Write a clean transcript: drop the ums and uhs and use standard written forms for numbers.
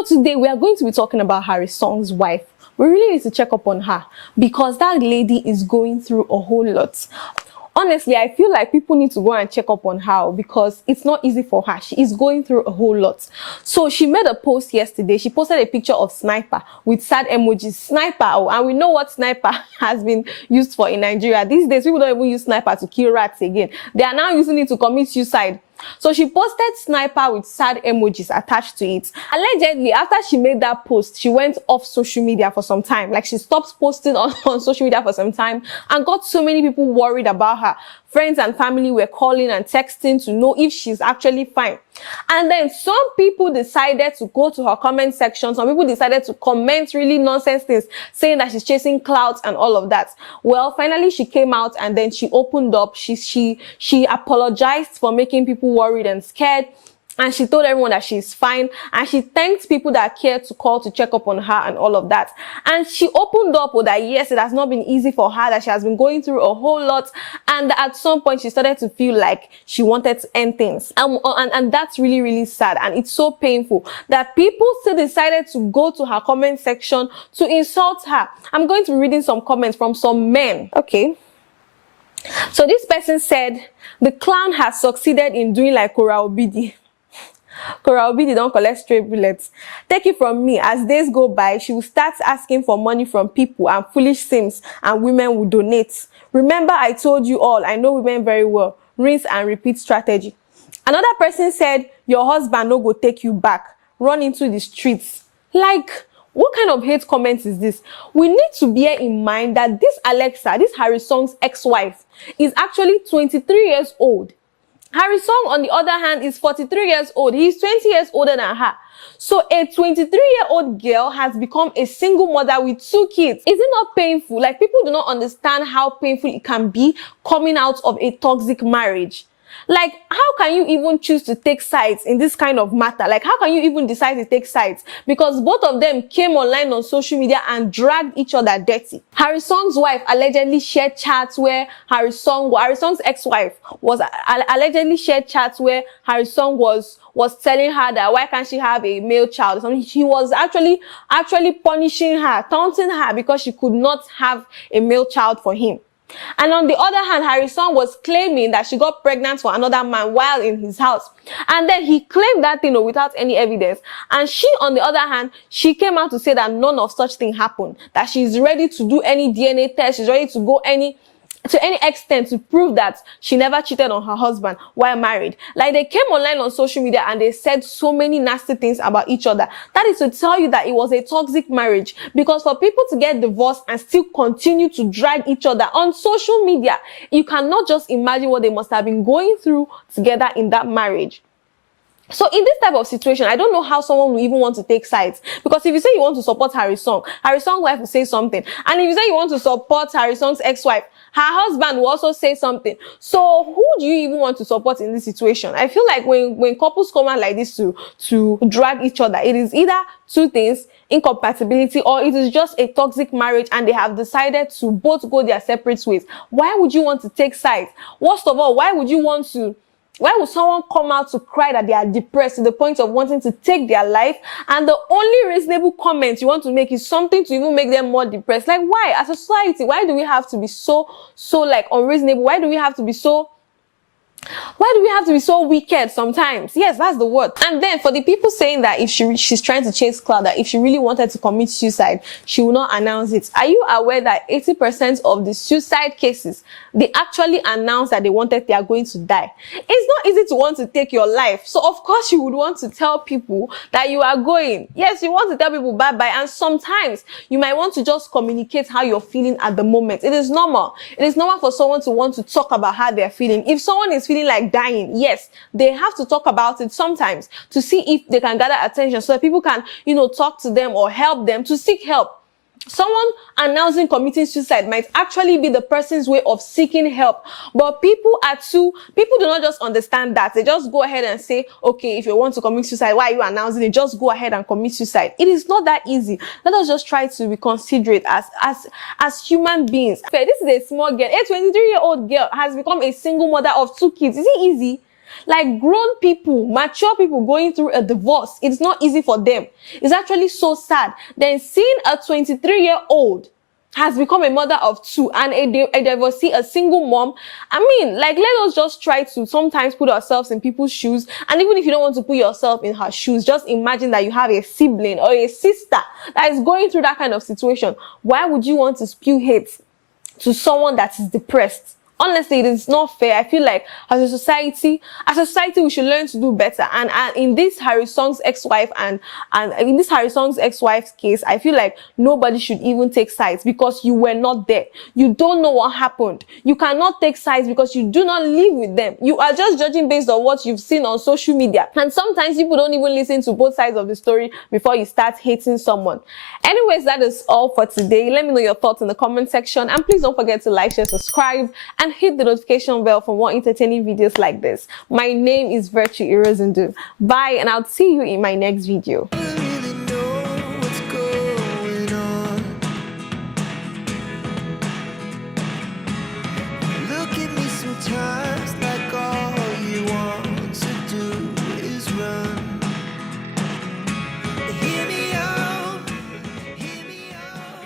So today we are going to be talking about Harryson'S wife. We really need to check up on her because that lady is going through a whole lot. Honestly, I feel like people need to go and check up on her because it's not easy for her. She is going through a whole lot. So she made a post yesterday. She posted a picture of Sniper with sad emojis. Sniper, and we know what Sniper has been used for in Nigeria. These days, people don't even use Sniper to kill rats again. They are now using it to commit suicide. So she posted Sniper with sad emojis attached to it. Allegedly, after she made that post, she went off social media for some time. Like, she stopped posting on social media for some time and got so many people worried about her. Friends and family were calling and texting to know if she's actually fine. And then some people decided to go to her comment section. Some people decided to comment really nonsense things, saying that she's chasing clouds and all of that. Well, finally she came out and then she opened up. She apologized for making people worried and scared. And she told everyone that she's fine. And she thanked people that cared to call to check up on her and all of that. And she opened up with that, yes, it has not been easy for her, that she has been going through a whole lot. And at some point, she started to feel like she wanted to end things. And that's really, really sad. And it's so painful that people still decided to go to her comment section to insult her. I'm going to be reading some comments from some men. Okay. So this person said, the clown has succeeded in doing like Kora Obidi. Kora Obidi don't collect stray bullets. Take it from me, as days go by, she will start asking for money from people and foolish sims, and women will donate. Remember, I told you all, I know women very well. Rinse and repeat strategy. Another person said, your husband no go take you back. Run into the streets. Like, what kind of hate comment is this? We need to bear in mind that this Alexa, this Harryson'S ex-wife, is actually 23 years old. Harryson'S, on the other hand, is 43 years old. He's 20 years older than her. So a 23-year-old girl has become a single mother with 2 kids. Is it not painful? Like, people do not understand how painful it can be coming out of a toxic marriage. Like, how can you even choose to take sides in this kind of matter? Like, how can you even decide to take sides? Because both of them came online on social media and dragged each other dirty. Harryson'S wife allegedly shared chats where Harryson'S ex-wife was allegedly shared chats where Harryson was telling her that why can't she have a male child or something. He was actually punishing her, taunting her because she could not have a male child for him. And on the other hand, Harryson'S was claiming that she got pregnant for another man while in his house. And then he claimed that thing without any evidence. And she, on the other hand, she came out to say that none of such thing happened. That she's ready to do any DNA test. She's ready to go to any extent to prove that she never cheated on her husband while married. Like, they came online on social media and they said so many nasty things about each other. That is to tell you that it was a toxic marriage. Because for people to get divorced and still continue to drag each other on social media, you cannot just imagine what they must have been going through together in that marriage. So in this type of situation, I don't know how someone will even want to take sides. Because if you say you want to support Harryson'S wife will say something. And if you say you want to support Harryson'S ex-wife, her husband will also say something. So who do you even want to support in this situation? I feel like when couples come out like this to drag each other, it is either 2 things: incompatibility, or it is just a toxic marriage and they have decided to both go their separate ways. Why would you want to take sides? Worst of all, why would someone come out to cry that they are depressed to the point of wanting to take their life, and the only reasonable comment you want to make is something to even make them more depressed? Like, why? As a society, why do we have to be so like unreasonable? Why do we have to be so wicked sometimes? Yes, that's the word. And then for the people saying that if she's trying to chase clout, that if she really wanted to commit suicide, she will not announce it. Are you aware that 80% of the suicide cases, they actually announce that they are going to die? It's not easy to want to take your life. So of course you would want to tell people that you are going. Yes, you want to tell people bye-bye. And sometimes you might want to just communicate how you're feeling at the moment. It is normal. It is normal for someone to want to talk about how they're feeling. If someone is feeling like dying, yes, they have to talk about it sometimes to see if they can gather attention so that people can, talk to them or help them to seek help. Someone announcing committing suicide might actually be the person's way of seeking help. But people do not just understand that. They just go ahead and say, okay, if you want to commit suicide, why are you announcing it? Just go ahead and commit suicide. It is not that easy. Let us just try to be considerate as human beings. This is a small girl. A 23-year-old girl has become a single mother of 2 kids. Is it easy? Like grown people, mature people going through a divorce, it's not easy for them. It's actually so sad. Then seeing a 23-year-old has become a mother of two and a divorcee, a single mom. I mean, like, let us just try to sometimes put ourselves in people's shoes. And even if you don't want to put yourself in her shoes, just imagine that you have a sibling or a sister that is going through that kind of situation. Why would you want to spew hate to someone that is depressed? Honestly, it is not fair. I feel like as a society, we should learn to do better. And in this Harryson'S ex-wife and in this Harryson'S ex-wife's case, I feel like nobody should even take sides because you were not there. You don't know what happened. You cannot take sides because you do not live with them. You are just judging based on what you've seen on social media. And sometimes people don't even listen to both sides of the story before you start hating someone. Anyways, that is all for today. Let me know your thoughts in the comment section. And please don't forget to like, share, subscribe, and hit the notification bell for more entertaining videos like this. My name is Virtue Harryson'S. Bye, and I'll see you in my next video.